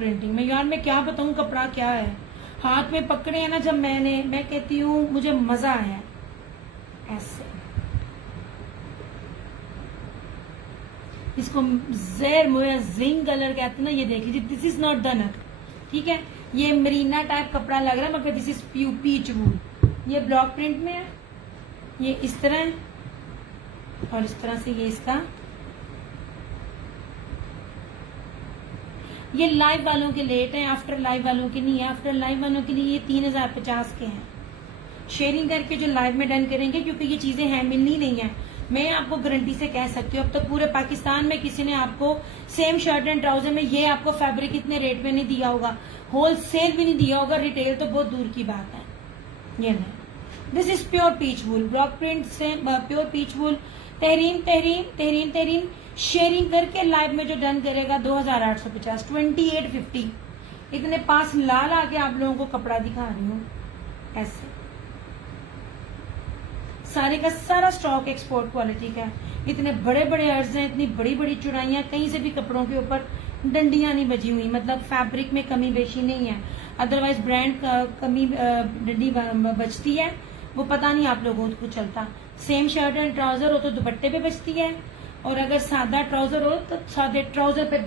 Printing में। यार मैं क्या बताऊं कपड़ा क्या है, हाथ में पकड़े हैं ना जब मैं कहती हूँ मुझे मजा आया है। ऐसे इसको जेर मोया जिंक कलर कहते हैं ना, ये देख लीजिए, दिस इज नॉट दनक, ठीक है, ये मरीना टाइप कपड़ा लग रहा है मगर दिस इज पीच वूल। ये ब्लॉक प्रिंट में है, ये इस तरह है और इस तरह से ये इसका, ये लाइव वालों के लेट हैं, आफ्टर लाइव वालों के नहीं है। आफ्टर लाइव वालों के लिए ये 3050 के हैं। शेयरिंग करके जो लाइव में डन करेंगे, क्योंकि ये चीजें हैं मिलनी नहीं है। मैं आपको गारंटी से कह सकती हूँ अब तक पूरे पाकिस्तान में किसी ने आपको सेम शर्ट एंड ट्राउजर में ये आपको फैब्रिक इतने रेट में नहीं दिया होगा, होलसेल भी नहीं दिया होगा, रिटेल तो बहुत दूर की बात है। ये नहीं, this is pure peach wool, block print से pure peach wool. Tahreen Tahreen Tahreen Tahreen sharing करके लाइव में जो डन करेगा 2850, 2850, इतने पास ला ला के आप लोगों को कपड़ा दिखा रही हूँ। ऐसे सारे का सारा स्टॉक एक्सपोर्ट क्वालिटी का है। इतने बड़े बड़े अर्ज हैं, इतनी बड़ी बड़ी चुड़ाइयां, कहीं से भी कपड़ों के ऊपर डंडियां नहीं बजी हुई, मतलब फैब्रिक में कमी बेशी नहीं है। अदरवाइज ब्रांड कमी डंडी बचती है, वो पता नहीं आप लोगों को चलता। सेम शर्ट एंड ट्राउजर हो तो दुपट्टे पे बचती है, और अगर सादा ट्राउजर हो तो सादे ट्राउजर पे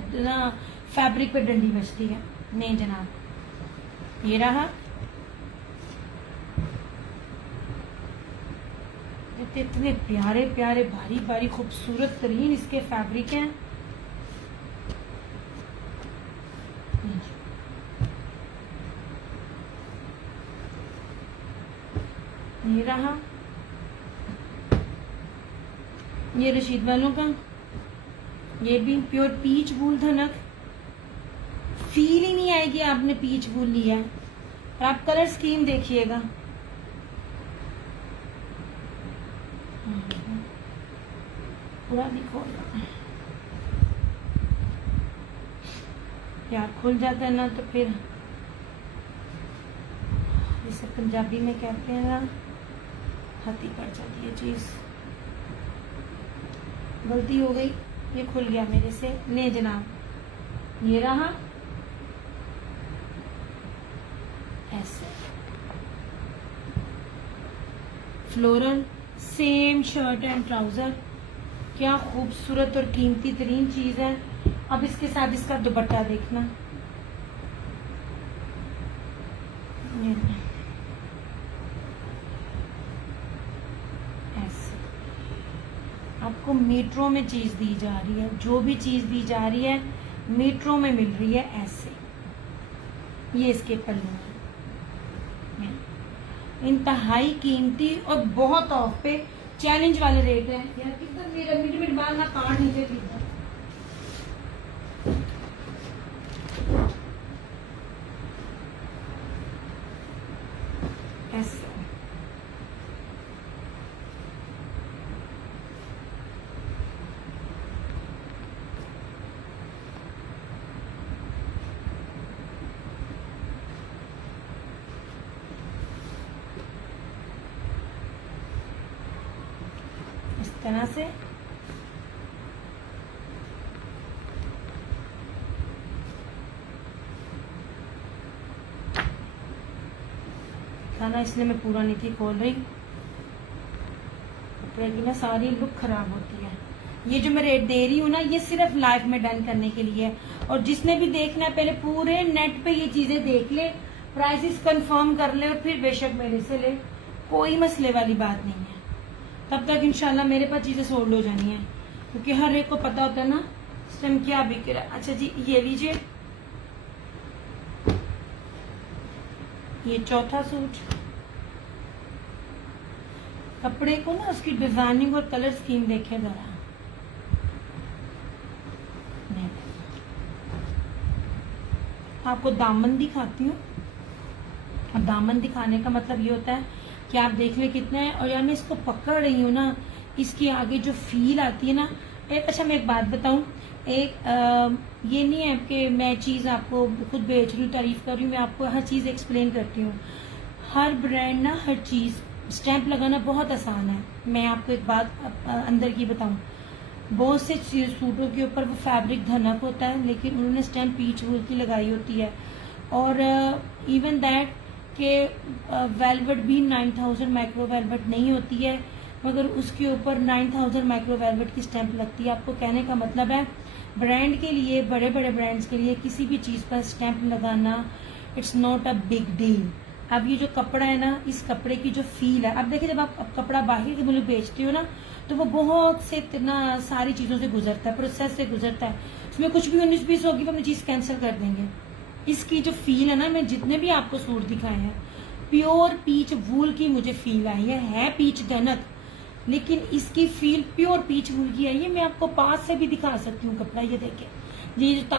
फैब्रिक पे डंडी बचती है। नहीं जनाब, ये रहा, इतने प्यारे प्यारे भारी भारी खूबसूरत तरीन इसके फैब्रिक हैं। ये रहा, ये रशीद वालों का, ये भी प्योर पीच वूल धनक, फील ही नहीं आएगी आपने पीच वूल लिया है। और आप कलर स्कीम देखिएगा, पूरा नहीं खोलना यार, खुल जाता है ना तो फिर जिसे पंजाबी में कहते हैं ना, हती पड़ जाती है चीज। गलती हो गई, ये खुल गया मेरे से। नहीं जनाब, ये रहा ऐसे floral same shirt and trouser, क्या खूबसूरत और कीमती तरीन चीज है। अब इसके साथ इसका दुपट्टा देखना, ऐसे आपको मीटरों में चीज दी जा रही है, जो भी चीज दी जा रही है मीटरों में मिल रही है। ऐसे ये इसके पल्लू हैं, इंतहाई कीमती और बहुत ऑफ पे चैलेंज वाले रेट है। यार कितना मेरा मिट बाल ना काट नीचे खरीदा। ऐसे इस तरह से खाना, इसलिए मैं पूरा नहीं थी खोल रही, कपड़े की ना सारी लुक खराब होती है। ये जो मैं रेट दे रही हूँ ना, ये सिर्फ लाइव में डन करने के लिए है। और जिसने भी देखना है पहले पूरे नेट पे ये चीजें देख ले, प्राइसेस कंफर्म कर ले और फिर बेशक मेरे से ले, कोई मसले वाली बात नहीं है। तब तक इंशाल्लाह मेरे पास चीजें सोल्ड हो जानी है, क्योंकि हर एक को पता होता है ना इस टाइम क्या बिक रहा है। अच्छा जी, ये लीजिए, ये चौथा सूट। कपड़े को ना उसकी डिजाइनिंग और कलर स्कीम देखे जरा। आपको दामन दिखाती हूँ, और दामन दिखाने का मतलब ये होता है कि आप देख ले कितना है। और यार मैं इसको पकड़ रही हूँ ना, इसकी आगे जो फील आती है ना, एक अच्छा मैं एक बात बताऊँ, ये नहीं है कि मैं चीज़ आपको खुद बेच रही हूँ, तारीफ कर रही हूँ, मैं आपको हर चीज़ एक्सप्लेन करती हूँ। हर ब्रांड ना, हर चीज़ स्टैंप लगाना बहुत आसान है। मैं आपको एक बात अंदर की बताऊँ, बहुत से सूटों के ऊपर वो फैब्रिक धनक होता है, लेकिन उन्होंने स्टैम्प पीच वूल की लगाई होती है। और इवन दैट के वेलवेट भी 9000 माइक्रो वेलवेट नहीं होती है, मगर उसके ऊपर 9000 माइक्रो वेलवेट की स्टैंप लगती है। आपको कहने का मतलब है ब्रांड के लिए, बड़े बड़े ब्रांड्स के लिए किसी भी चीज़ पर स्टैंप लगाना it's not a big deal. अब ये जो कपड़ा है ना, इस कपड़े की जो फील है, अब देखिए जब आप कपड़ा बाहर के मुल्क बेचते हो ना, तो वो बहुत से इतना सारी चीज़ों से गुजरता है, प्रोसेस से गुजरता है। उसमें कुछ भी 19-20 होगी वो अपनी चीज़ कैंसिल कर देंगे। इसकी जो फील है ना, मैं जितने भी आपको सूट दिखाए हैं, प्योर पीच वूल की मुझे फील आई है पीच धनक, लेकिन इसकी फील प्योर पीच वूल की आई है। मैं आपको पास से भी दिखा सकती हूँ कपड़ा, ये देखे, ये जो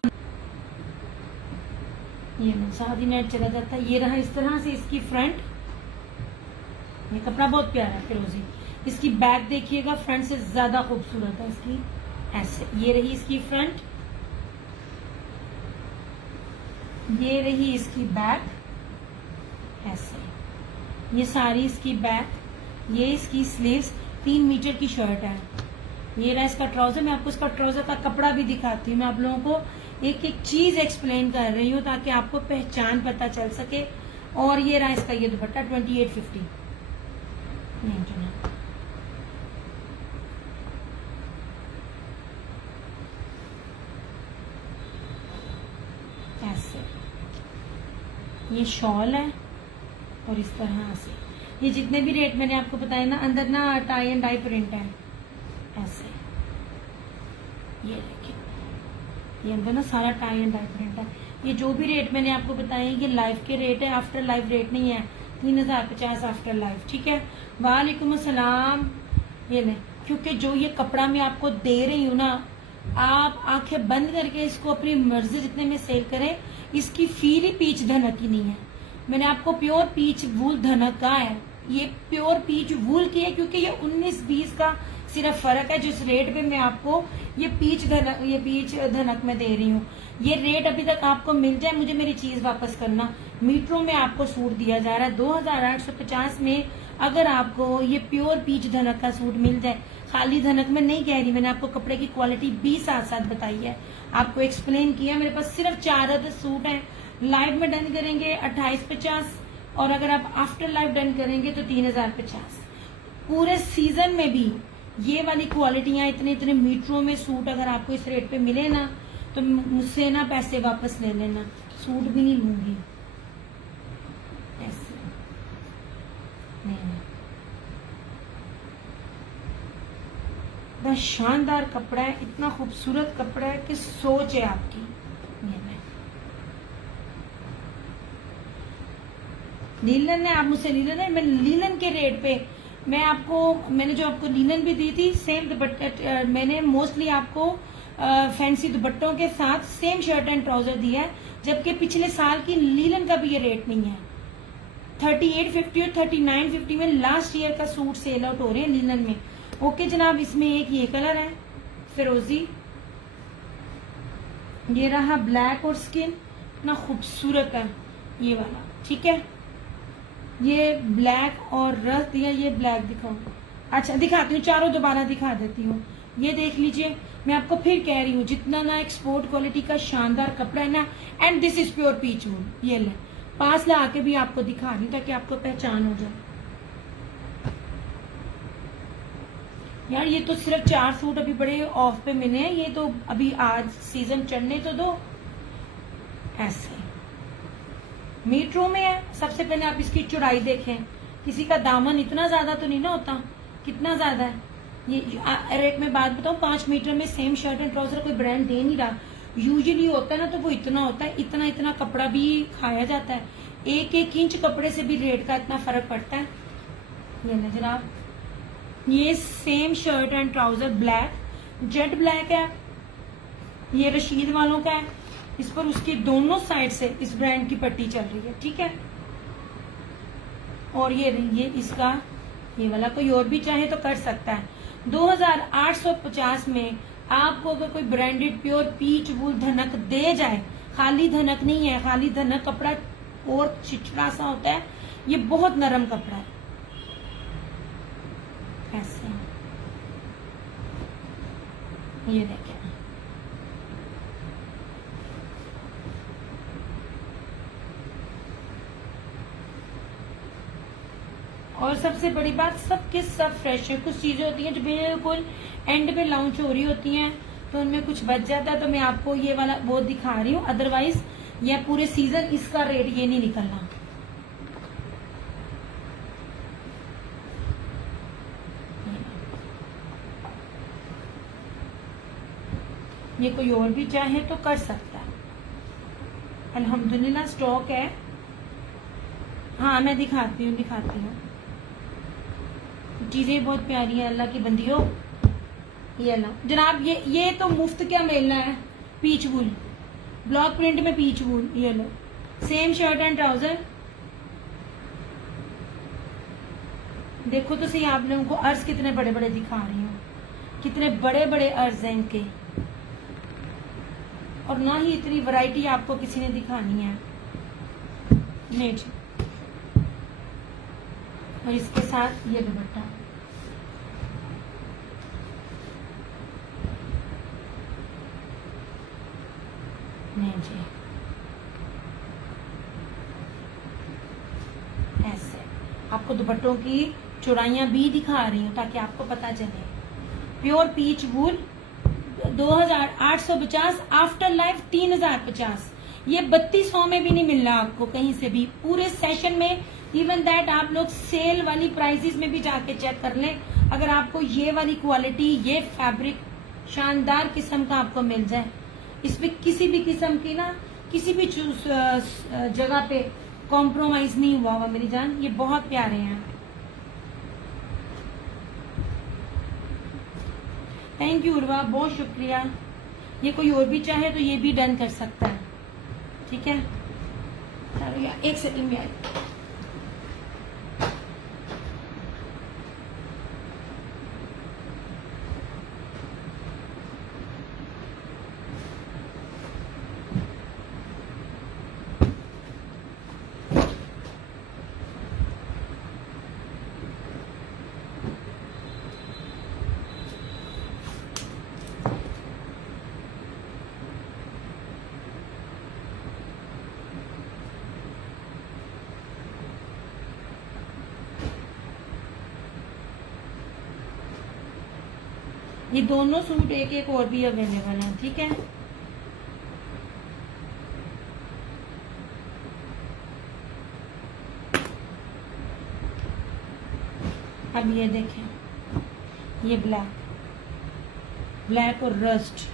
ये शादी नेट चला जाता है। ये रहा इस तरह से इसकी फ्रंट, ये कपड़ा बहुत प्यारा है फिरोजी। इसकी बैक देखिएगा, फ्रंट से ज्यादा खूबसूरत है इसकी, ऐसे। ये रही इसकी फ्रंट, ये रही इसकी बैक, ऐसे। ये सारी इसकी बैक, ये इसकी स्लीव्स। 3 मीटर की शर्ट है। ये रहा इसका ट्राउजर। मैं आपको इसका ट्राउजर का कपड़ा भी दिखाती हूँ। मैं आप लोगों को एक एक चीज एक्सप्लेन कर रही हूँ ताकि आपको पहचान पता चल सके। और ये रहा इसका ये दुपट्टा 2850। ऐसे ये शॉल है और इस तरह से ये जितने भी रेट मैंने आपको बताए ना, अंदर ना टाई एंड डाई प्रिंट है, ऐसे। ये देखिए, ये अंदर ना सारा टाई एंड डाई प्रिंट है। ये जो भी रेट मैंने आपको बताए ये लाइव के रेट है, आफ्टर लाइव रेट नहीं है। 3050 आफ्टर लाइव, ठीक है। वालेकुम अस्सलाम। ये ले, क्योंकि जो ये कपड़ा मैं आपको दे रही हूँ ना, आप आंखें बंद करके इसको अपनी मर्जी जितने में सेल करें, इसकी फील ही पीच धनक की नहीं है। मैंने आपको प्योर पीच वूल धनक का है, ये प्योर पीच वूल की है, क्योंकि ये 19-20 का सिर्फ फर्क है। जिस रेट पे मैं आपको ये पीच धनक में दे रही हूँ, ये रेट अभी तक आपको मिल जाए, मुझे मेरी चीज वापस करना। मीटरों में आपको सूट दिया जा रहा है 2850 में। अगर आपको ये प्योर पीच धनक का सूट मिल जाए, खाली धनक में नहीं कह रही, मैंने आपको कपड़े की क्वालिटी भी साथ साथ बताई है, आपको एक्सप्लेन किया। मेरे पास सिर्फ 4 अदर सूट हैं। लाइव में डन करेंगे 2850, और अगर आप आफ्टर लाइव डन करेंगे तो 3050। पूरे सीजन में भी ये वाली क्वालिटियां, इतने इतने मीटरों में सूट अगर आपको इस रेट पे मिले ना, तो मुझसे ना पैसे वापस ले लेना, सूट भी नहीं लूंगी। ऐसे नहीं, बड़ा शानदार कपड़ा है, इतना खूबसूरत कपड़ा है कि सोच है आपकी। लीलन है, आप मुझसे लीलन है, मैं लीलन के रेट पे मैंने जो आपको लीलन भी दी थी, सेम दुपट्टा मैंने मोस्टली आपको फैंसी दुपट्टों के साथ सेम शर्ट एंड ट्राउजर दिया है, जबकि पिछले साल की लीलन का भी ये रेट नहीं है। 3850 और 3950 में लास्ट ईयर का सूट सेल आउट हो रहे हैं लीलन में। ओके जनाब, इसमें एक ये कलर है फिरोजी, ये रहा ब्लैक और स्किन, इतना खूबसूरत है ये वाला, ठीक है। ये ब्लैक और रस दिया, ये ब्लैक दिखाऊं, अच्छा दिखाती हूँ, चारों दोबारा दिखा देती हूँ। ये देख लीजिए, मैं आपको फिर कह रही हूँ, जितना ना एक्सपोर्ट क्वालिटी का शानदार कपड़ा है ना, and this is pure peach wool. ये ले, पास ला के भी आपको दिखा रही हूँ ताकि आपको पहचान हो जाए। यार ये तो सिर्फ 4 सूट अभी बड़े ऑफ पे मिले हैं, ये तो अभी आज सीजन चढ़ने तो दो। ऐसे मीटरों में है। सबसे पहले आप इसकी चौड़ाई देखें, किसी का दामन इतना ज्यादा तो नहीं ना होता, कितना ज्यादा है ये रेट में बात बताऊं, 5 मीटर में सेम शर्ट एंड ट्राउजर कोई ब्रांड दे नहीं रहा। यूजुअली होता है ना तो वो इतना होता है, इतना इतना कपड़ा भी खाया जाता है, 1-1 इंच कपड़े से भी रेट का इतना फर्क पड़ता है। ये ना जनाब, ये same shirt and trouser black, jet black है, ये रशीद वालों का है, इस पर उसकी दोनों साइड से इस ब्रांड की पट्टी चल रही है, ठीक है। और ये इसका ये वाला कोई और भी चाहे तो कर सकता है। 2850 में आपको अगर कोई ब्रांडेड प्योर पीच वूल धनक दे जाए, खाली धनक नहीं है, खाली धनक कपड़ा और चिचड़ा सा होता है, ये बहुत नरम कपड़ा है। ऐसे ये देखें, और सबसे बड़ी बात सबके सब फ्रेश है। कुछ चीजें होती हैं जो बिल्कुल एंड पे लॉन्च हो रही होती हैं तो उनमें कुछ बच जाता है, तो मैं आपको ये वाला वो दिखा रही हूँ। अदरवाइज ये पूरे सीजन इसका रेट ये नहीं निकलना। ये कोई और भी चाहे तो कर सकता है। अल्हम्दुलिल्लाह स्टॉक है। हाँ मैं दिखाती हूँ चीजें बहुत प्यारी है अल्लाह की बंदियों। ये अल्लाह जनाब, ये तो मुफ्त क्या मिलना है, पीच वूल ब्लॉक प्रिंट में पीच वूल। ये लो, सेम शर्ट एंड ट्राउजर। देखो तो सही आप लोगों को अर्ज कितने बड़े बड़े दिखा रही हूँ, कितने बड़े बड़े अर्ज हैं इनके, और ना ही इतनी वैरायटी आपको किसी ने दिखानी है। नेट और इसके साथ ये दुपट्टा। नहीं जी, ऐसे आपको दुपट्टों की चौड़ाइयां भी दिखा रही हूँ ताकि आपको पता चले। प्योर पीच वूल 2850, आफ्टर लाइफ 3050। ये 3200 में भी नहीं मिल रहा आपको कहीं से भी पूरे सेशन में। इवन दैट आप लोग सेल वाली प्राइसेस में भी जाके चेक कर लें, अगर आपको ये वाली क्वालिटी, ये फैब्रिक शानदार किस्म का आपको मिल जाए, इसमें किसी भी किस्म की ना किसी भी जगह पे कॉम्प्रोमाइज नहीं हुआ हुआ मेरी जान। ये बहुत प्यारे हैं। थैंक यू उर्वा, बहुत शुक्रिया। ये कोई और भी चाहे तो ये भी डन कर सकता है, ठीक है। चलो यार एक सेकंड में ये दोनों सूट एक एक और भी अवेलेबल हैं, ठीक है। अब ये देखें, ये ब्लैक और रस्ट।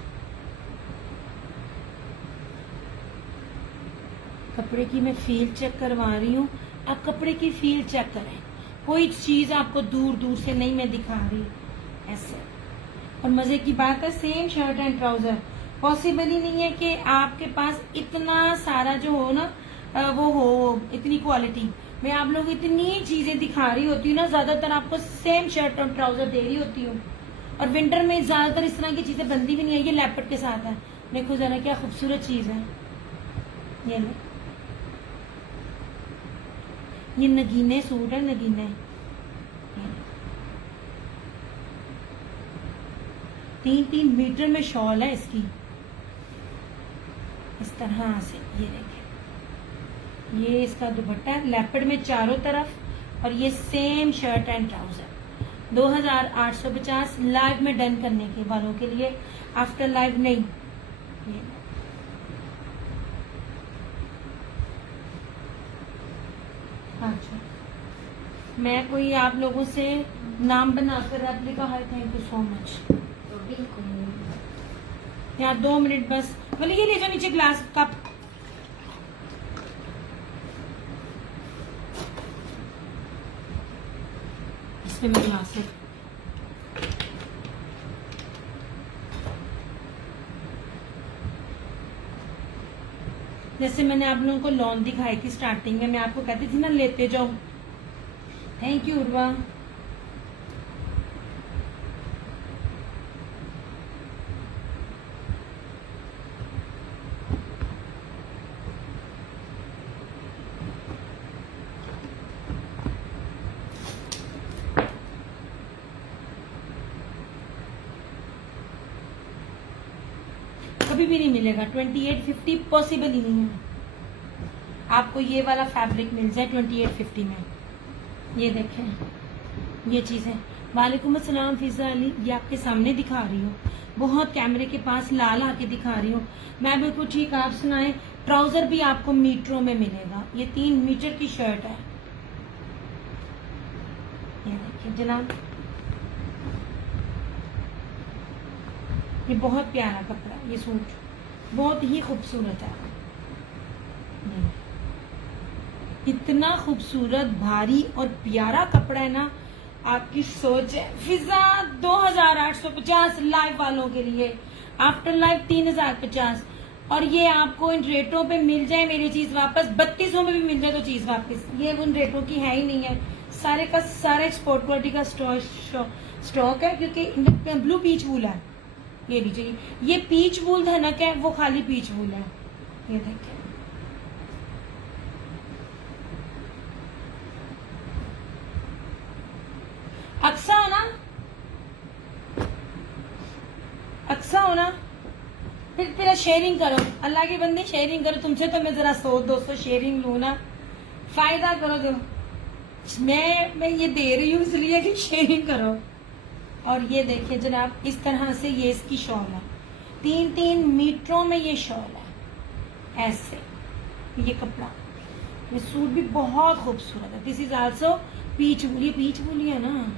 कपड़े की मैं फील चेक करवा रही हूँ, आप कपड़े की फील चेक करें। कोई चीज आपको दूर दूर से नहीं मैं दिखा रही ऐसे। और मजे की बात है, same shirt and trouser. Possible ही नहीं है कि आपके पास इतना सारा जो हो ना वो हो, इतनी क्वालिटी। मैं आप लोग इतनी चीजें दिखा रही होती हूँ ना, ज्यादातर आपको सेम शर्ट और ट्राउजर दे रही होती हूँ। और विंटर में ज्यादातर इस तरह की चीजें बनती भी नहीं है। ये लेपर्ड के साथ है, देखो जरा क्या खूबसूरत चीज है। ये लो, ये नगीने सूट है, नगीने। 3-3 मीटर में शॉल है इसकी, इस तरह से। ये देखें, ये इसका दुपट्टा है लेपर्ड में चारों तरफ, और ये same shirt and trouser 2850 live में डन करने के वालों के लिए, आफ्टर लाइव नहीं। ये अच्छा, मैं कोई आप लोगों से नाम बनाकर रेप्लिका है, थैंक यू सो मच। यार 2 मिनट बस, बोले ये ले जाओ नीचे ग्लास कप। इसमें मेरे ग्लास है। जैसे मैंने आप लोगों को लॉन दिखाई थी स्टार्टिंग में, मैं आपको कहती थी ना लेते जाओ। Thank you Urwa. कभी भी नहीं मिलेगा। 2850 पॉसिबल ही नहीं है आपको ये वाला फैब्रिक मिल जाए 2850 में। ये देखें ये चीज़ है। वालेकुम अस्सलाम फिजा अली, ये आपके सामने दिखा रही हूँ, बहुत कैमरे के पास लाल आके दिखा रही हूँ मैं, बिल्कुल ठीक। आप सुनाएं। ट्राउजर भी आपको मीटरों में मिलेगा, ये 3 मीटर की शर्ट है। ये देखिए जनाब, ये बहुत प्यारा कपड़ा है, ये सूट बहुत ही खूबसूरत है। इतना खूबसूरत भारी और प्यारा कपड़ा है ना, आपकी सोच है। फिजा 2850 लाइव वालों के लिए, आफ्टर लाइव 3050, और ये आपको इन रेटों पे मिल जाए मेरी चीज वापस, 3200 में भी मिल जाए तो चीज वापस। ये उन रेटों की है ही नहीं है, सारे का सारा एक्सपोर्ट क्वालिटी का स्टॉक है, क्योंकि ब्लू पीच वूल है। ये लीजिए, ये पीच वूल धनक है, वो खाली पीच वूल है। ये देखिए अक्सा हो ना, अक्सा हो ना, फिर शेयरिंग करो, अल्लाह के बंदे शेयरिंग करो। तुमसे तो मैं जरा 100-200 शेयरिंग लू ना, फायदा करो। जो मैं ये दे रही हूँ इसलिए कि शेयरिंग करो। और ये देखिए जनाब, इस तरह से ये इसकी शॉल है, 3-3 मीटरों में ये शॉल है। ऐसे ये कपड़ा, ये सूट भी बहुत खूबसूरत है। This is also peach wool, ये पीच वूल है ना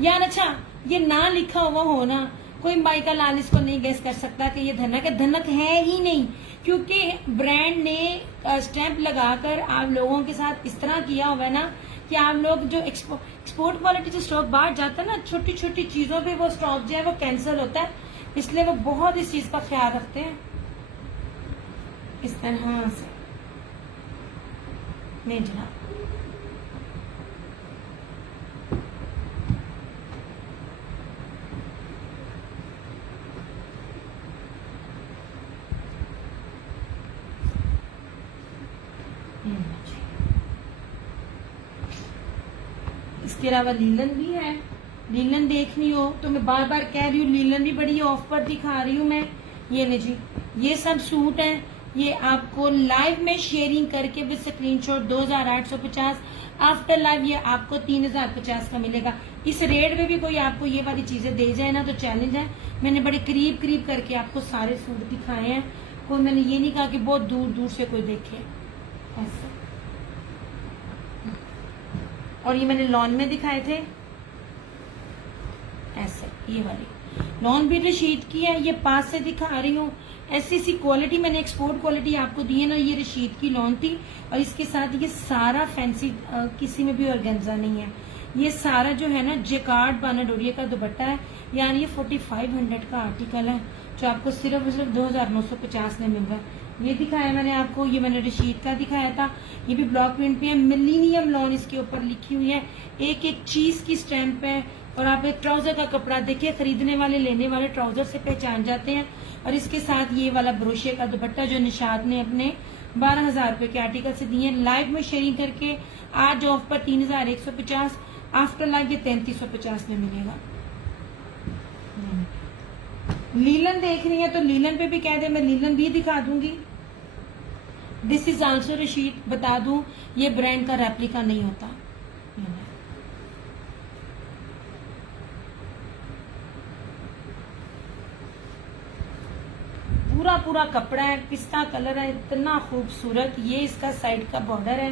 यार। अच्छा, ये ना लिखा हुआ हो ना, कोई माइका लाल इसको नहीं गेस कर सकता कि ये धनक है। धनक है ही नहीं, क्योंकि ब्रांड ने स्टैंप लगाकर आप लोगों के साथ इस तरह किया हुआ है ना कि आप लोग जो एक्सपोर्ट क्वालिटी से स्टॉक बाहर जाता है ना, छोटी छोटी चीजों पे वो स्टॉक जो है वो कैंसिल होता है, इसलिए वो बहुत इस चीज का ख्याल रखते हैं इस तरह से। नहीं जनाब, इसके अलावा लीलन भी है। लीलन देखनी हो तो मैं बार बार कह रही हूँ, लीलन भी बड़ी ऑफ पर दिखा रही हूँ मैं। ये लीजिए, ये सब सूट है, ये आपको लाइव में शेयरिंग करके विद स्क्रीनशॉट 2850, आफ्टर लाइव ये आपको 3050 का मिलेगा। इस रेट में भी कोई आपको ये वाली चीजें दे जाए ना तो चैलेंज है। मैंने बड़े करीब करीब करके आपको सारे सूट दिखाए हैं, कोई मैंने ये नहीं कहा कि बहुत दूर दूर से कोई देखे ऐसे। और ये मैंने लॉन में दिखाए थे ऐसे, ये वाली लॉन भी रशीद की है, ये पास से दिखा रही हूँ। ऐसी सी क्वालिटी मैंने एक्सपोर्ट क्वालिटी आपको दी है ना, ये रशीद की लॉन थी। और इसके साथ ये सारा फैंसी, किसी में भी ऑर्गेन्जा नहीं है। ये सारा जो है ना जेकार्ड बानाडोरिया का दुपट्टा है, यानी ये 4500 का आर्टिकल है, जो आपको सिर्फ और सिर्फ 2950 में मिल रहा है। ये दिखाया मैंने आपको, ये मैंने रशीद का दिखाया था, ये भी ब्लॉक प्रिंट पे है, मिलीनियम लॉन इसके ऊपर लिखी हुई है, एक एक चीज की स्टैंप है। और आप एक ट्राउजर का कपड़ा देखिए, खरीदने वाले लेने वाले ट्राउजर से पहचान जाते हैं। और इसके साथ ये वाला ब्रोशे का दुपट्टा जो निशात ने अपने 12,000 रुपए के आर्टिकल से दिए, लाइव में शेयरिंग करके आज ऑफ पर 3150, आफ्टर लाइव ये 3350 में मिलेगा। लीलन देख रही है तो लीलन पे भी कह दे, मैं लीलन भी दिखा दूंगी। दिस इज आल्सो रशीद, बता दूं ये ब्रांड का रेप्लिका नहीं होता। पूरा पूरा कपड़ा है, पिस्ता कलर है, इतना खूबसूरत। ये इसका साइड का बॉर्डर है,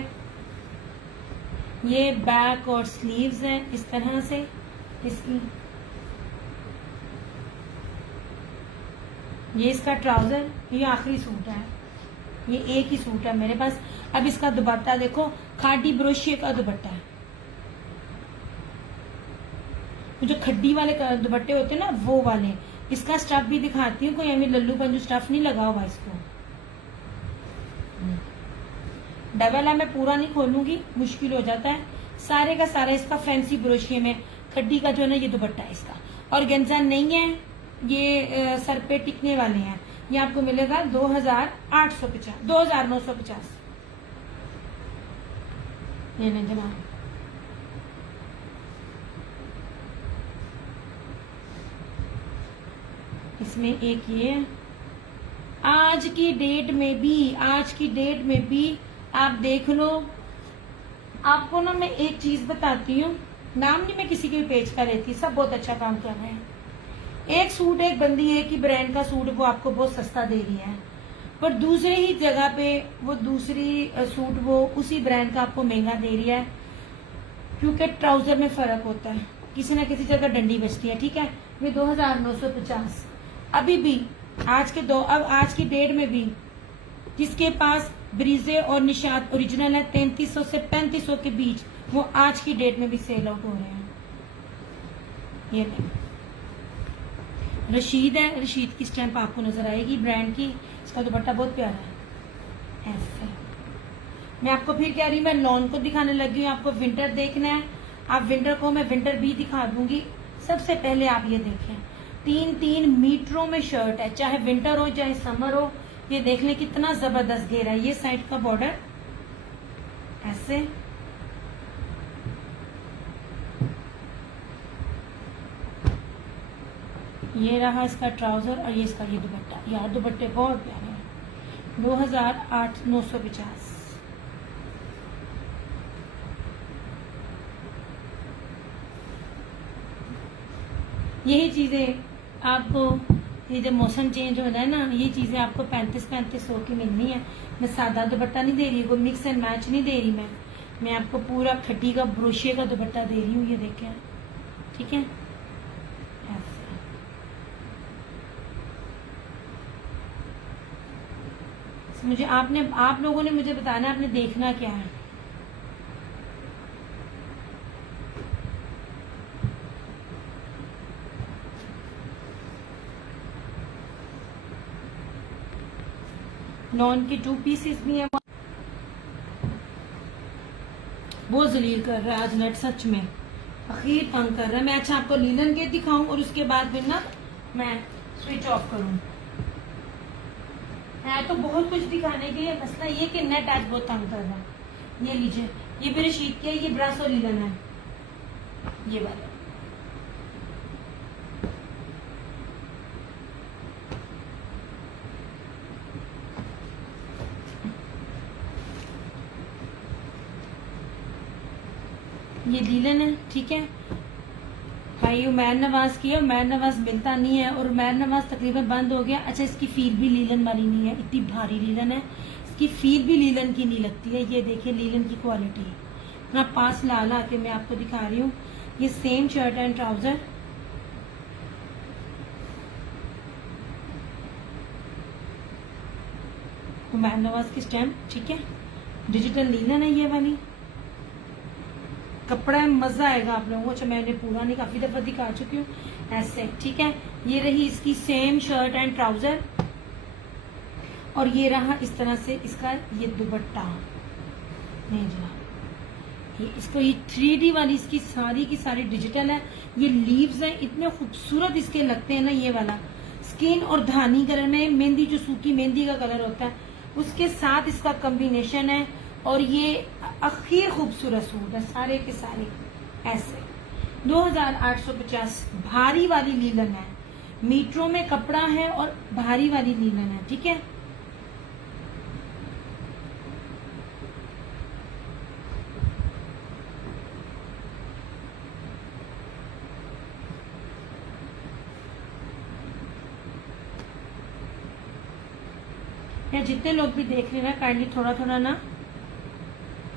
ये बैक और स्लीव्स है इस तरह से इसकी। ये इसका ट्राउजर, ये आखिरी सूट है, ये एक ही सूट है मेरे पास। अब इसका दुपट्टा देखो, खादी ब्रोशिया का दुपट्टा है। जो खड्डी वाले दुपट्टे होते हैं ना वो वाले। इसका स्टफ भी दिखाती हूँ, कोई हमें लल्लू पंजू स्टफ नहीं लगा हुआ इसको। डबल है, मैं पूरा नहीं खोलूंगी, मुश्किल हो जाता है। सारे का सारा इसका फैंसी ब्रोशिया में खड्डी का जो है ना ये दुपट्टा है इसका। और गेंजा नहीं है, ये सर पे टिकने वाले हैं। ये आपको मिलेगा 2850, 2950। ये नहीं जनाब, इसमें एक ये है। आज की डेट में भी आप देख लो। आपको ना मैं एक चीज बताती हूँ, नाम नहीं मैं किसी के भी पेज का लेती, सब बहुत अच्छा काम कर रहे हैं। एक सूट एक बंदी है कि ब्रांड का सूट वो आपको बहुत सस्ता दे रही है, पर दूसरे ही जगह पे वो दूसरी सूट वो उसी ब्रांड का आपको महंगा दे रही है, क्योंकि ट्राउजर में फर्क होता है, किसी ना किसी जगह डंडी बचती है। ठीक है, ये 2950 अभी भी अब आज की डेट में भी जिसके पास ब्रीजे और निशात ओरिजिनल है 3300 से 3500 के बीच, वो आज की डेट में भी सेल आउट हो रहे हैं। ये रशीद है, रशीद की स्टैंप आपको नजर आएगी ब्रांड की। इसका दुपट्टा बहुत प्यारा है। ऐसे मैं आपको फिर कह रही हूँ, मैं लॉन को दिखाने लगी हूँ। आपको विंटर देखना है, आप विंटर को मैं विंटर भी दिखा दूंगी। सबसे पहले आप ये देखें, 3-3 मीटरों में शर्ट है, चाहे विंटर हो चाहे समर हो। ये देख लें कितना जबरदस्त घेरा है। ये साइड का बॉर्डर ऐसे, ये रहा इसका ट्राउजर और ये इसका ये दुपट्टा। यार दुपट्टे बहुत प्यारे हैं। 28,950। यही चीजें आपको, ये जब मौसम चेंज हो जाए ना, ये चीजें आपको 3500 की मिलनी है। मैं सादा दुपट्टा नहीं दे रही, कोई मिक्स एंड मैच नहीं दे रही। मैं आपको पूरा खड्डी का ब्रोशिया का दुपट्टा दे रही हूँ। ये देखें, ठीक है। मुझे आप लोगों ने मुझे बताना आपने देखना क्या है। लॉन के 2 पीसेस भी है। बहुत जलील कर रहा है आज नेट, सच में अखीर तंग कर रहा है। मैं अच्छा आपको लीलन के दिखाऊं और उसके बाद फिर ना मैं स्विच ऑफ करूं। है तो बहुत कुछ दिखाने के लिए, मसला ये कि नेट आज बहुत तंग कर रहा है। ये लीजिए, ये मेरे शीट के, ये ब्रासो लीलन है, ये वाला। ये लीलन है, ठीक है भाई। उमैर नवाज की है, उमैर नवाज मिलता नहीं है और उमैर नवाज तकरीबन बंद हो गया। अच्छा, इसकी फील भी लीलन वाली नहीं है, इतनी भारी लीलन है, इसकी फील भी लीलन की नहीं लगती है। ये देखिए लीलन की क्वालिटी, इतना पास ला के मैं आपको दिखा रही हूँ। ये same shirt and trouser, Umair Nawaz की स्टैम्प, ठीक है। डिजिटल लीलन है ये वाली, कपड़ा है, मजा आएगा आप लोगों को। अच्छा, मैंने पूरा नहीं, काफी दफा दिखा चुकी हूँ ऐसे, ठीक है। ये रही इसकी सेम शर्ट एंड ट्राउजर और ये रहा इस तरह से इसका ये दुपट्टा। नहीं जनाब, ये इसको ये 3D वाली इसकी सारी की सारी डिजिटल है। ये लीव्स हैं, इतने खूबसूरत इसके लगते हैं ना। ये वाला स्किन और धानी कलर में, मेहंदी जो सूखी मेहंदी का कलर होता है उसके साथ इसका कॉम्बिनेशन है। और ये अखीर खूबसूरत सूट है सारे के सारे ऐसे। 2850 भारी वाली लीलन है, मीटरों में कपड़ा है और भारी वाली लीलन है, ठीक है। या जितने लोग भी देख रहे हैं ना, काइंडली थोड़ा थोड़ा ना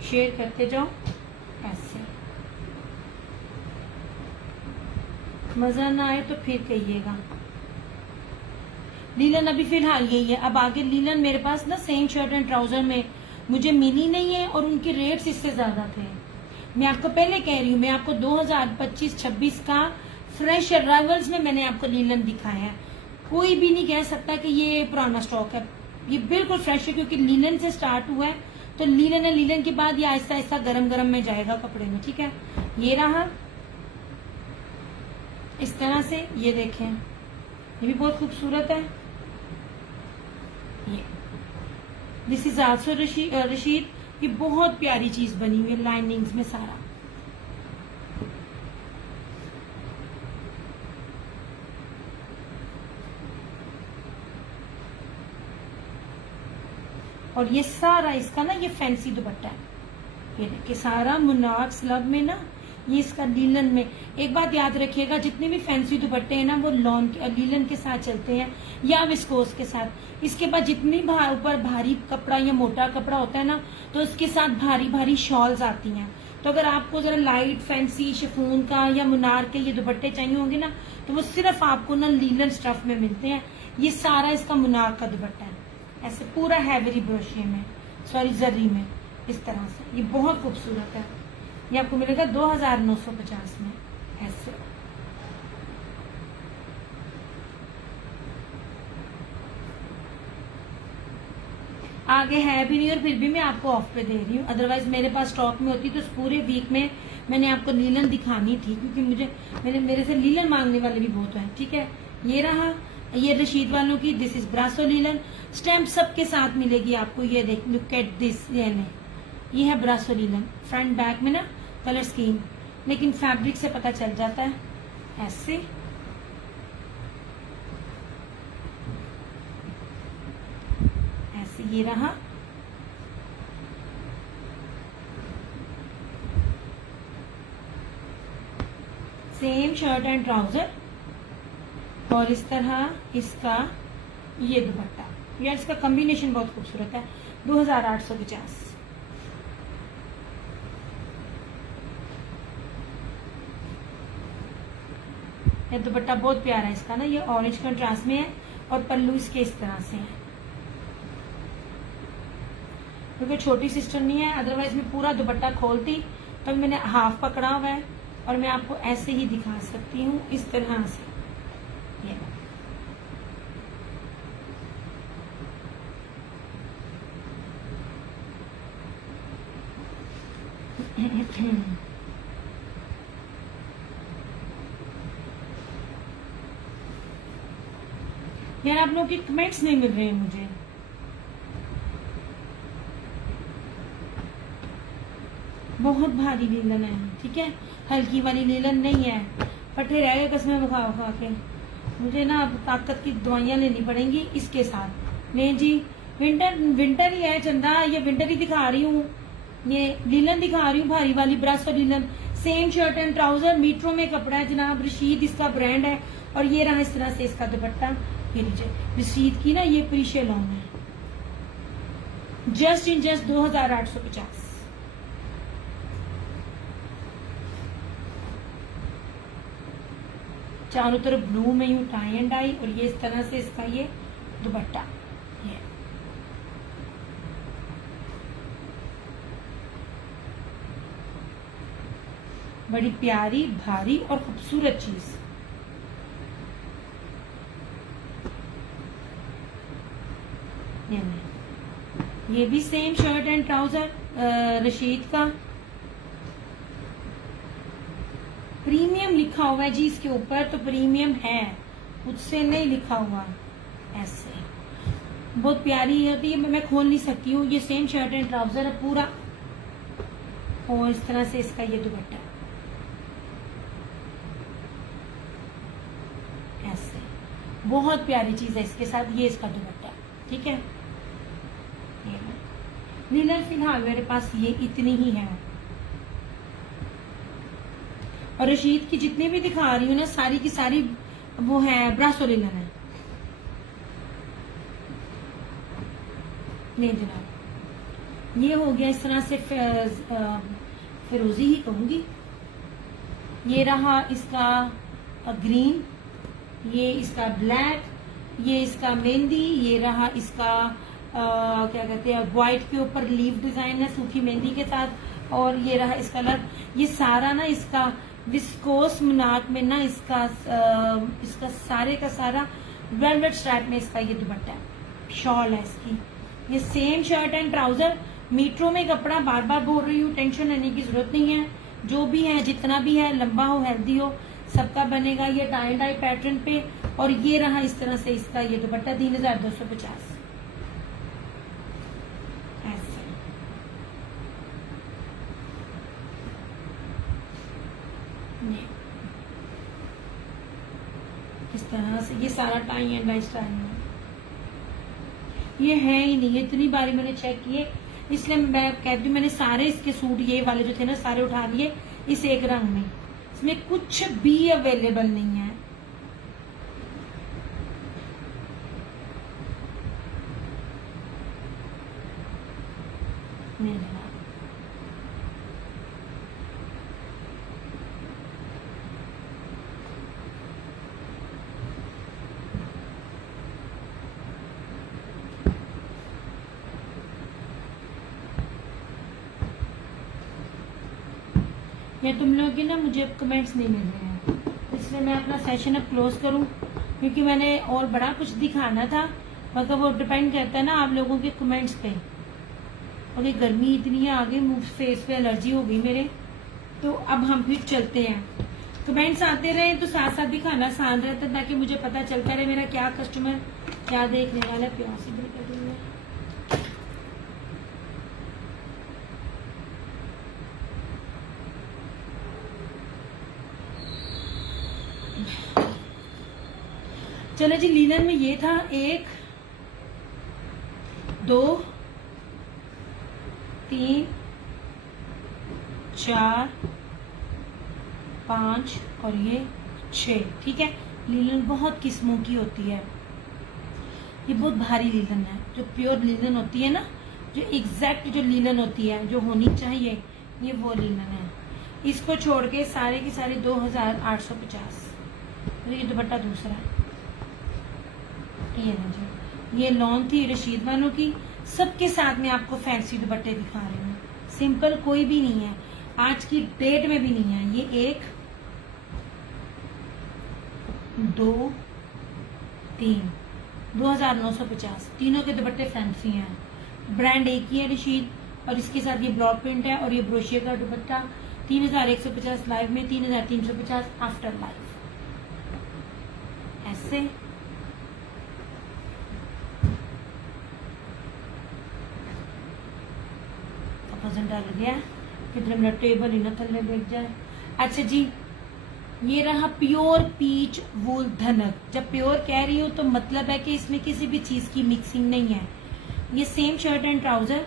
शेयर करते जाओ ऐसे। मजा ना आए तो फिर कहिएगा। लीलन अभी फिलहाल यही है। अब आगे लीलन मेरे पास ना सेम शर्ट एंड ट्राउजर में मुझे मिली नहीं है और उनके रेट्स इससे ज्यादा थे। मैं आपको पहले कह रही हूँ, मैं आपको 2025-26 का फ्रेश अराइवल्स में मैंने आपको लीलन दिखाया है। कोई भी नहीं कह सकता कि ये पुराना स्टॉक है, ये बिल्कुल फ्रेश है, क्योंकि लीलन से स्टार्ट हुआ है। तो लीलन है, लीलन के बाद ये आहिस्ता आहिस्ता गरम गरम में जाएगा कपड़े में, ठीक है। ये रहा इस तरह से, ये देखें, ये भी बहुत खूबसूरत है। ये दिस इज आल्सो रशीद। ये बहुत प्यारी चीज बनी हुई है लाइनिंग्स में सारा। और ये सारा इसका ना ये फैंसी दुपट्टा है। ये देखिए सारा मुनार स्लब में ना, ये इसका लीलन में। एक बात याद रखिएगा, जितने भी फैंसी दुपट्टे हैं ना वो लीलन के साथ चलते हैं या विस्कोस के साथ। इसके बाद जितनी ऊपर भारी कपड़ा या मोटा कपड़ा होता है ना, तो इसके साथ भारी भारी शॉल्स आती हैं। तो अगर आपको जरा लाइट फैंसी शिफॉन का या मुनार के ये दुपट्टे चाहिए होंगे ना, तो वो सिर्फ आपको ना लीलन स्टफ में मिलते हैं। ये सारा इसका मुनार का दुपट्टा है, ऐसे पूरा हैवी ब्रोशिये में, सॉरी जरी में, इस तरह से। ये बहुत खूबसूरत है। ये आपको मिलेगा 2950 में ऐसे। आगे है भी नहीं और फिर भी मैं आपको ऑफ पे दे रही हूँ, अदरवाइज मेरे पास स्टॉक में होती तो उस पूरे वीक में मैंने आपको लीलन दिखानी थी, क्योंकि मुझे मेरे से लीलन मांगने वाले भी बहुत हैं। ठीक है, ये रहा, ये रशीद वालों की, this is brasso linen. Stamp सबके साथ मिलेगी आपको। ये देख, लुक एट दिस, ये है ब्रासो लीलन। फ्रंट बैक में ना कलर स्कीम, लेकिन फैब्रिक से पता चल जाता है ऐसे। ऐसे ये रहा। सेम शर्ट एंड ट्राउजर और इस तरह इसका ये दुपट्टा। यार इसका कॉम्बिनेशन बहुत खूबसूरत है। 2850। ये दुपट्टा बहुत प्यारा है इसका ना, ये ऑरेंज कंट्रास्ट में है और पल्लू इसके इस तरह से है। क्योंकि छोटी सिस्टर नहीं है, अदरवाइज मैं पूरा दुपट्टा खोलती, तो मैंने हाफ पकड़ा हुआ है और मैं आपको ऐसे ही दिखा सकती हूँ इस तरह से। ये यार आप लोगों के कमेंट्स नहीं मिल रहे हैं मुझे। बहुत भारी लीलन है, ठीक है, हल्की वाली लीलन नहीं है। फटे रह गए कसमें खा खा के। मुझे ना अब ताकत की दवाइयां लेनी पड़ेंगी इसके साथ। नहीं जी, विंटर ही है चंदा, ये विंटर ही दिखा रही हूँ। ये लीलन दिखा रही हूँ, भारी वाली ब्रासो लीलन। सेम शर्ट एंड ट्राउजर, मीट्रो में कपड़ा है जनाब, रशीद इसका ब्रांड है। और ये रहा इस तरह से इसका दुपट्टा। ये लीजिए, रशीद की ना ये प्रीशे लॉन्ग है, जस्ट इन जस्ट 2850। चारों तरफ ब्लू में यूं टाई एंड डाई, और ये इस तरह से इसका ये दुपट्टा। ये बड़ी प्यारी, भारी और खूबसूरत चीज। ये भी same shirt and trouser Rashid का। प्रीमियम लिखा हुआ है जी इसके ऊपर, तो प्रीमियम है, उससे नहीं लिखा हुआ। ऐसे बहुत प्यारी होती है, मैं खोल नहीं सकती हूँ। ये सेम शर्ट एंड ट्राउजर है पूरा, और इस तरह से इसका ये दुपट्टा। ऐसे बहुत प्यारी चीज है इसके साथ, ये इसका दुपट्टा। ठीक है, लीलन फिलहाल मेरे पास ये इतनी ही है। और रशीद की जितनी भी दिखा रही हूँ ना, सारी की सारी वो है ब्रासो लीलन है। नहीं जनाब, ये हो गया इस तरह से फिरोजी ही कहूंगी। ये रहा इसका ग्रीन, ये इसका ब्लैक, ये इसका मेहंदी, ये रहा इसका क्या कहते हैं व्हाइट के ऊपर लीफ डिजाइन है सूखी मेहंदी के साथ, और ये रहा इस कलर। ये सारा ना इसका विस्कोस मुनाक में ना इसका सारे का सारा वेलवेट स्ट्रैप में इसका ये दुपट्टा है, शॉल है इसकी। ये सेम शर्ट एंड ट्राउजर, मीट्रो में कपड़ा, बार बार बोल रही हूँ, टेंशन लेने की जरूरत नहीं है। जो भी है, जितना भी है, लंबा हो हेल्दी हो, सबका बनेगा। ये टाई डाई पैटर्न पे, और ये रहा इस तरह से इसका ये दुपट्टा 3250। ऐसे इस तरह से ये सारा टाई एंड डाई स्टाइल में। ये है ही नहीं, इतनी बारी मैंने चेक किए, इसलिए मैं कहती हूँ मैंने सारे इसके सूट ये वाले जो थे ना सारे उठा लिए इस एक रंग में, इसमें कुछ भी अवेलेबल नहीं है। ये तुम लोग की ना मुझे कमेंट्स नहीं मिल रहे हैं, इसलिए मैं अपना सेशन अब क्लोज करूं, क्योंकि मैंने और बड़ा कुछ दिखाना था, मगर वो डिपेंड करता है ना आप लोगों के कमेंट्स पे। और ये गर्मी इतनी है, आगे मुंह फेस पे एलर्जी हो गई मेरे, तो अब हम फिर चलते हैं। कमेंट्स आते रहे तो साथ साथ दिखाना आसान रहता है, ताकि मुझे पता चलता रहे मेरा क्या कस्टमर क्या देखने वाला है। प्यासी भी कर दूंगा। चलो जी, लीलन में ये था 1 2 3 4 5 और ये 6, ठीक है। लीलन बहुत किस्मों की होती है, ये बहुत भारी लीलन है। जो प्योर लीलन होती है ना, जो एग्जैक्ट जो लीलन होती है जो होनी चाहिए, ये वो लीलन है। इसको छोड़ के सारे के सारे 2850। ये दुपट्टा दूसरा है, ये ना जी, ये लॉन थी रशीद वालों की। सबके साथ में आपको फैंसी दुपट्टे दिखा रही हूँ, सिंपल कोई भी नहीं है, आज की डेट में भी नहीं है। ये 1 2 3 2950, तीनों के दुपट्टे फैंसी हैं। ब्रांड एक ही है रशीद, और इसके साथ ये ब्लॉक प्रिंट है और ये ब्रोशिया का दुपट्टा 3150 लाइव में, 3350 आफ्टर लाइव। ऐसे डाल गया, कितने मिनट टेबल ही ना थल्ले देख जाए। अच्छा जी, ये रहा प्योर पीच वूल धनक। जब प्योर कह रही हूँ तो मतलब है कि इसमें किसी भी चीज की मिक्सिंग नहीं है। ये सेम शर्ट एंड ट्राउजर,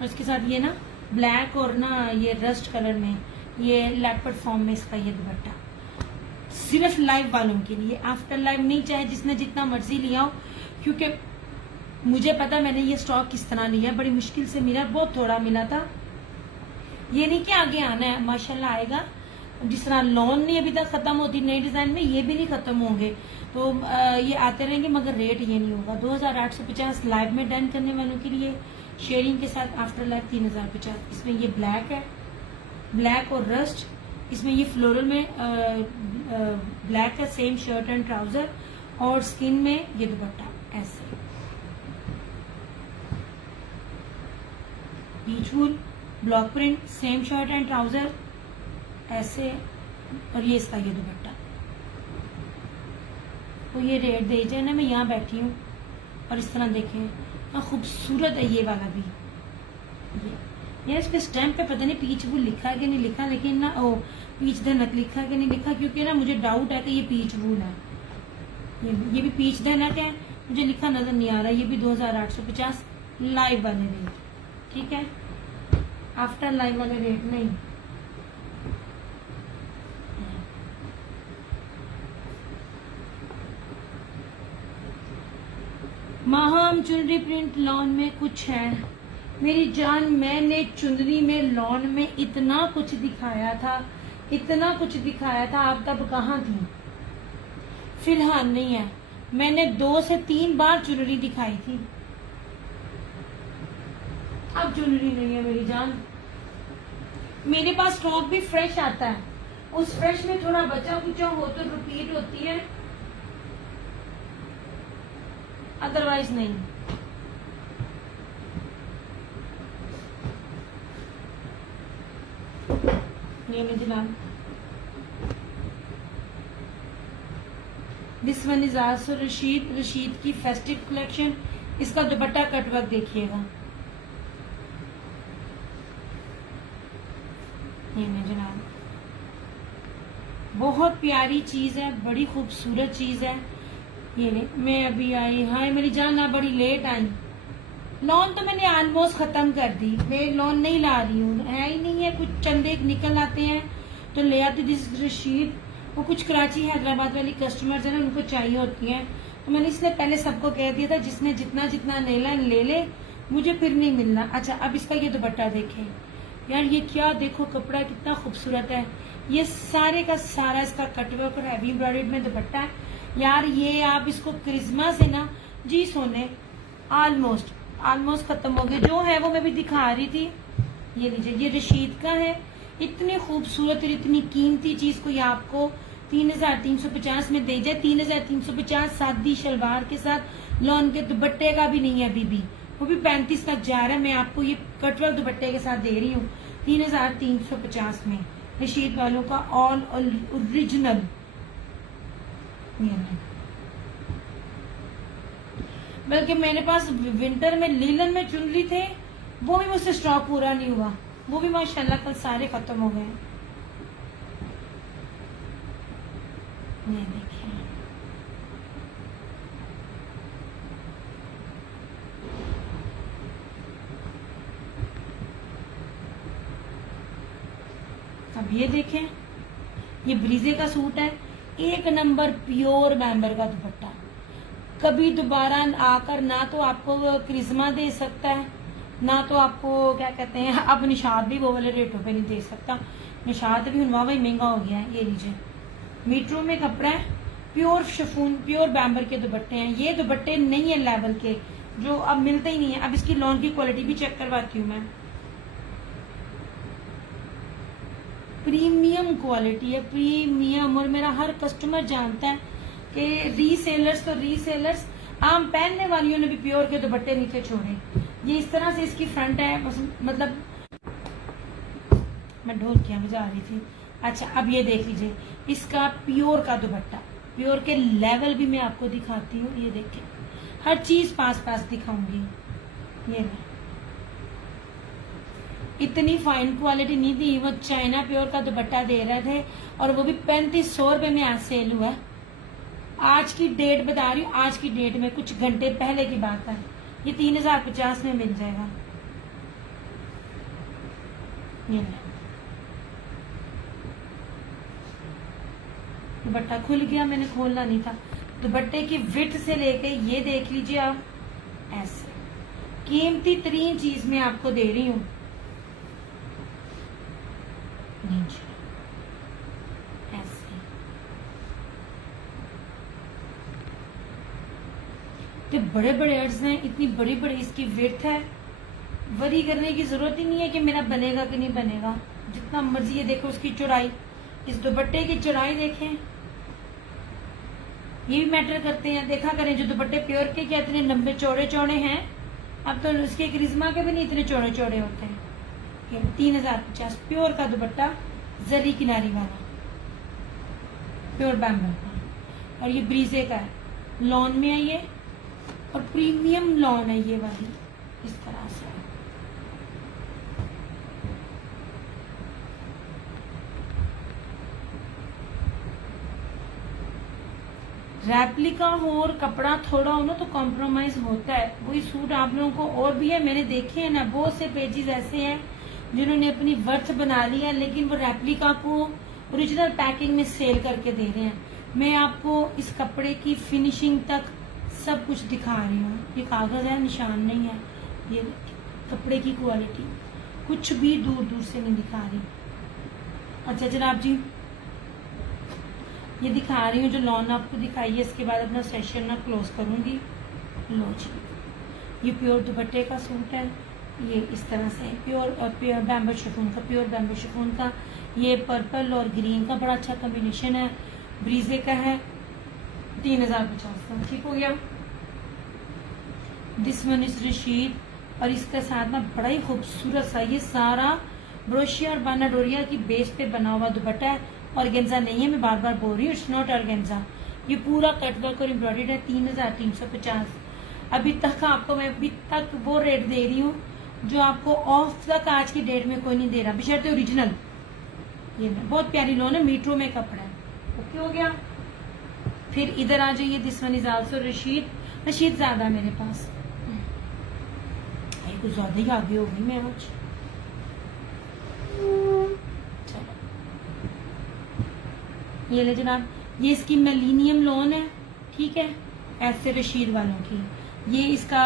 और इसके साथ ये ना ब्लैक और ना ये रस्ट कलर में, ये लेपर्ड फॉर्म में इसका ये दुपट्टा। सिर्फ लाइव वालों के लिए, आफ्टर लाइव नहीं, चाहे जिसने जितना मर्जी लिया हो, क्योंकि मुझे पता मैंने ये स्टॉक किस तरह लिया, बड़ी मुश्किल से मिला, बहुत थोड़ा मिला था। ये नहीं कि आगे आना है, माशाल्लाह आएगा। जिस तरह लॉन नहीं अभी तक खत्म होती नए डिजाइन में, ये भी नहीं खत्म होंगे, तो ये आते रहेंगे, मगर रेट ये नहीं होगा। 2850 लाइव में डन करने वालों के लिए, शेयरिंग के साथ आफ्टर लाइव 3050। इसमें ये ब्लैक है, ब्लैक और रस्ट, इसमें ये फ्लोरल में ब्लैक है, सेम शर्ट एंड ट्राउजर, और स्किन में ये दुपट्टा ऐसे peach wool block print, same shirt and trouser ऐसे, और ये इसका ये दुपट्टा। तो ये रेट दे जाए ना, मैं यहाँ बैठी हूँ और इस तरह देखें ना, खूबसूरत है ये वाला भी। ये इस पे स्टैम्प पे पता नहीं पीच वूल लिखा है कि नहीं लिखा, लेकिन ना ओ पीच धनक लिखा है कि नहीं लिखा, क्योंकि ना मुझे डाउट है कि ये पीच वूल है। ये भी पीच धनक है, मुझे लिखा नजर नहीं आ रहा। ये भी 2850 लाइव वाले रेट, ठीक है, आफ्टर लाइव वाले रेट नहीं। माहम चुनरी प्रिंट लॉन में कुछ है मेरी जान, मैंने चुनरी में लॉन में इतना कुछ दिखाया था, इतना कुछ दिखाया था, आप तब कहाँ थी? फिलहाल नहीं है, मैंने 2 से 3 बार चुनरी दिखाई थी, अब चुनरी नहीं है मेरी जान। मेरे पास स्टॉक भी फ्रेश आता है, उस फ्रेश में थोड़ा बचा कुचा हो तो रिपीट होती है, अदरवाइज नहीं। ये में जनाब, this one is also Rashid की फेस्टिव कलेक्शन। इसका दुपट्टा कटवर्क देखिएगा, ये में जनाब, बहुत प्यारी चीज है, बड़ी खूबसूरत चीज है। ये ले, मैं अभी आई, हाय मेरी जान, आप बड़ी लेट आई, लॉन तो मैंने ऑलमोस्ट खत्म कर दी, मैं लॉन नहीं ला रही हूँ, है ही नहीं है। कुछ चंदे निकल आते हैं तो ले आती। दिस रशीद, वो कुछ कराची हैदराबाद वाली कस्टमर्स है ना, उनको चाहिए होती हैं, तो मैंने इसलिए पहले सबको कह दिया था जिसने जितना जितना लेना ले ले, मुझे फिर नहीं मिलना। अच्छा, अब इसका ये दुपट्टा देखें यार, ये क्या देखो कपड़ा कितना खूबसूरत है। ये सारे का सारा इसका कटवर्क और हैवी एम्ब्रॉयडर्ड में दुपट्टा है यार। ये आप इसको क्रिस्मा से ना जी सोने ऑलमोस्ट खत्म हो गए। जो है वो मैं भी दिखा रही थी। ये लीजिए, ये रशीद का है। इतनी खूबसूरत और इतनी कीमती चीज कोई आपको 3350 में दे जाए। 3350 सादी शलवार के साथ लॉन के दुपट्टे का भी नहीं है अभी भी, वो भी 35 तक जा रहा है। मैं आपको ये कटवर्क दुपट्टे के साथ दे रही हूँ 3350 में, रशीद वालों का ऑल ओरिजिनल। बल्कि मेरे पास विंटर में लीलन में चुनरी थे, वो भी मुझसे स्टॉक पूरा नहीं हुआ, वो भी माशाल्लाह कल सारे खत्म हो गए। ये देखिए, अब ये देखें, ये ब्रीजे का सूट है, 1 नंबर प्योर मैंबर का दुपट्टा। कभी दोबारा आकर ना तो आपको क्रिस्मा दे सकता है, ना तो आपको क्या कहते हैं, अब निशाद भी वो वाले रेटों पे नहीं दे सकता। निशाद भी उनवा वही महंगा हो गया है। ये लीजिए, मीटरों में कपड़ा है, प्योर शिफॉन प्योर बैम्बर के दुपट्टे हैं। ये दुपट्टे नहीं है लेवल के, जो अब मिलते ही नहीं है। अब इसकी लॉन की क्वालिटी भी चेक करवाती हूँ मैं। प्रीमियम क्वालिटी है, प्रीमियम। और मेरा हर कस्टमर जानता है कि रीसेलर्स तो रीसेलर्स, आम पहनने वालियों ने भी प्योर के दुपट्टे नीचे छोड़े। ये इस तरह से इसकी फ्रंट है, मतलब मैं ढोल किया बजा रही थी। अच्छा, अब ये देख लीजिए, इसका प्योर का दुपट्टा, प्योर के लेवल भी मैं आपको दिखाती हूँ। ये देखें, हर चीज पास पास दिखाऊंगी। ये इतनी फाइन क्वालिटी नहीं थी, वो चाइना प्योर का दुपट्टा दे रहे थे, और वो भी 3500 रुपए में आज सेल हुआ। आज की डेट बता रही हूँ, आज की डेट में कुछ घंटे पहले की बात है। ये 3050 में मिल जाएगा। ये दुपट्टा खुल गया, मैंने खोलना नहीं था। दुपट्टे की विड्थ से लेके ये देख लीजिए आप, ऐसे कीमती तरीन चीज मैं आपको दे रही हूँ। ऐसे तो बड़े बड़े अर्ज हैं, इतनी बड़ी बड़ी इसकी विड्थ है। वरी करने की जरूरत ही नहीं है कि मेरा बनेगा कि नहीं बनेगा, जितना मर्जी। ये देखो उसकी चौड़ाई, इस दुपट्टे की चौड़ाई देखें, ये भी मैटर करते हैं। देखा करें जो दुपट्टे प्योर के क्या इतने लंबे चौड़े चौड़े हैं, अब तो उसके क्रिस्मा के भी नहीं इतने चौड़े चौड़े होते हैं। 3050 प्योर का दुपट्टा, जरी किनारी वाला, प्योर बैम्बू का। और ये ब्रीजे का है, लॉन में है ये, और प्रीमियम लॉन है ये वाली, इस तरह से। रेप्लिका हो और कपड़ा थोड़ा हो ना तो कॉम्प्रोमाइज होता है। वही सूट आप लोगों को और भी है, मैंने देखे हैं ना, बहुत से पेजेस ऐसे हैं जिन्होंने अपनी वर्थ बना ली है, लेकिन वो रेप्लिका को ओरिजिनल पैकिंग में सेल करके दे रहे हैं। मैं आपको इस कपड़े की फिनिशिंग तक सब कुछ दिखा रही हूँ। ये कागज है, निशान नहीं है। ये कपड़े की क्वालिटी कुछ भी दूर दूर से नहीं दिखा रही। अच्छा जनाब जी, ये दिखा रही हूँ जो लॉन आपको दिखाई है, इसके बाद अपना सेशन ना क्लोज करूंगी। लो जी, ये प्योर दुपट्टे का सूट है, ये इस तरह से प्योर बैम्बू शिफॉन का, प्योर बैम्बू शिफॉन का। ये पर्पल और ग्रीन का बड़ा अच्छा कॉम्बिनेशन है, ब्रीजे का है, 3050 का। ठीक हो गया। दिस वन इज रशीद, और इसके साथ में बड़ा ही खूबसूरत सा ये सारा ब्रोशिया और बानाडोरिया की बेस पे बना हुआ दुपट्टा है। ऑर्गेन्जा नहीं है, मैं बार बार बोल रही हूँ, इट्स नॉट ऑर्गेन्जा। ये पूरा कटवर्क और एम्ब्रॉयडर्ड है। 3350। अभी तक आपको मैं अभी तक वो रेट दे रही हूँ जो आपको ऑफ तक आज की डेट में कोई नहीं दे रहा, बशर्ते ओरिजिनल। ये बहुत प्यारी लोन है, मीटरों में कपड़ा है। ओके हो गया। फिर इधर आ जाइए, this one is also Rashid. Rashid ज्यादा मेरे पास, कुछ ज्यादा ही आगे हो गई मैं आज। चलो ये ले जनाब, ये इसकी मिलेनियम लॉन है, ठीक है, ऐसे रशीद वालों की। ये इसका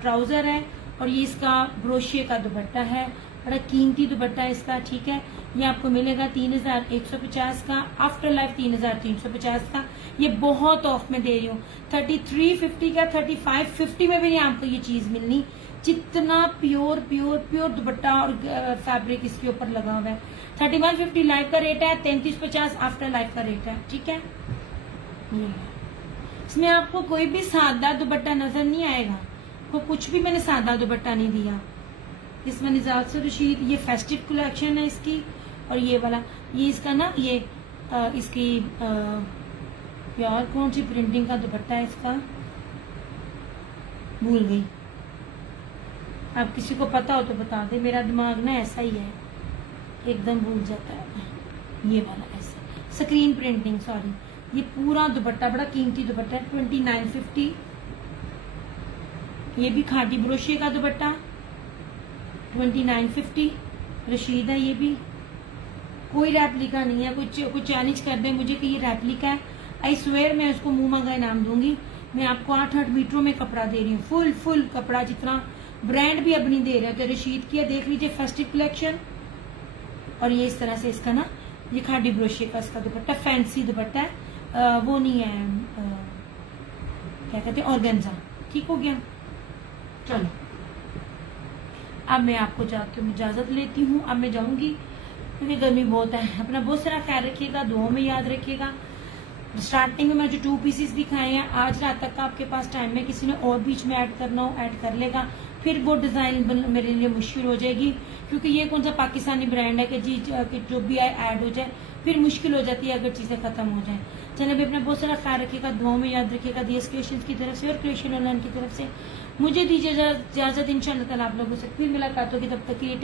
ट्राउजर है और ये इसका ब्रोशिये का दुपट्टा है, बड़ा कीमती दुपट्टा है इसका, ठीक है। ये आपको मिलेगा 3150 का, आफ्टर लाइफ 3350 का। ये बहुत ऑफ में दे रही हूँ, 3350 का, 3550 में भी नहीं आपको ये चीज मिलनी। जितना प्योर प्योर प्योर दुपट्टा और फैब्रिक इसके ऊपर लगा हुआ है। 3150 लाइफ का रेट है, 3350 आफ्टर लाइफ का रेट है, ठीक है। इसमें आपको कोई भी सादा दुपट्टा नजर नहीं आएगा, को कुछ भी मैंने सादा दुपट्टा नहीं दिया। इसमें निजात से रशीद, ये फेस्टिव कलेक्शन है इसकी। और ये वाला, ये इसका ना, ये इसकी यार कौन सी प्रिंटिंग का दुपट्टा है इसका, भूल गई। आप किसी को पता हो तो बता दे, मेरा दिमाग ना ऐसा ही है, एकदम भूल जाता है। ये वाला ऐसा स्क्रीन प्रिंटिंग, सॉरी। ये पूरा दुपट्टा बड़ा कीमती दुपट्टा है, 2950। ये भी खादी ब्रोशिये का दुपट्टा, 2950 रशीद है। ये भी कोई रेप्लिका नहीं है, कुछ चैलेंज कर दे मुझे कि ये रेप्लिका है, आई स्वेयर मैं उसको मुंह मांगा इनाम दूंगी। मैं आपको 8-8 मीटरों में कपड़ा दे रही हूँ, फुल कपड़ा, जितना ब्रांड भी अब नहीं दे रहे। तो रशीद की है, देख लीजिए, फेस्टिव कलेक्शन। और ये इस तरह से इसका ना, ये खादी ब्रोशिये का इसका दुपट्टा, फैंसी दुपट्टा है, वो नहीं है, क्या कहते हैं, ऑर्गेन्जा। ठीक हो गया। चलो अब मैं आपको जाके इजाजत लेती हूँ। अब मैं जाऊंगी क्योंकि गर्मी बहुत है। अपना बहुत सारा ख्याल रखिएगा, दुआओं में याद रखिएगा। स्टार्टिंग में मैं जो 2 पीसेस दिखाए हैं, आज रात तक का आपके पास टाइम है, किसी ने और बीच में ऐड करना हो ऐड कर लेगा, फिर वो डिजाइन मेरे लिए मुश्किल हो जाएगी, क्योंकि ये कौन सा पाकिस्तानी ब्रांड है कि जी कि जो भी आए ऐड हो जाए, फिर मुश्किल हो जाती है अगर चीजें खत्म हो जाए। चलिए भी अपना बहुत सारा ख्याल रखिएगा, दुआओं में याद रखिएगा। DS क्रिएशंस की तरफ से और क्रिएशन ऑनलाइन की तरफ से मुझे दीजिए इजाजत। इंशाअल्लाह ताला आप लोगों से फिर मुलाकात होगी, तब तक के लिए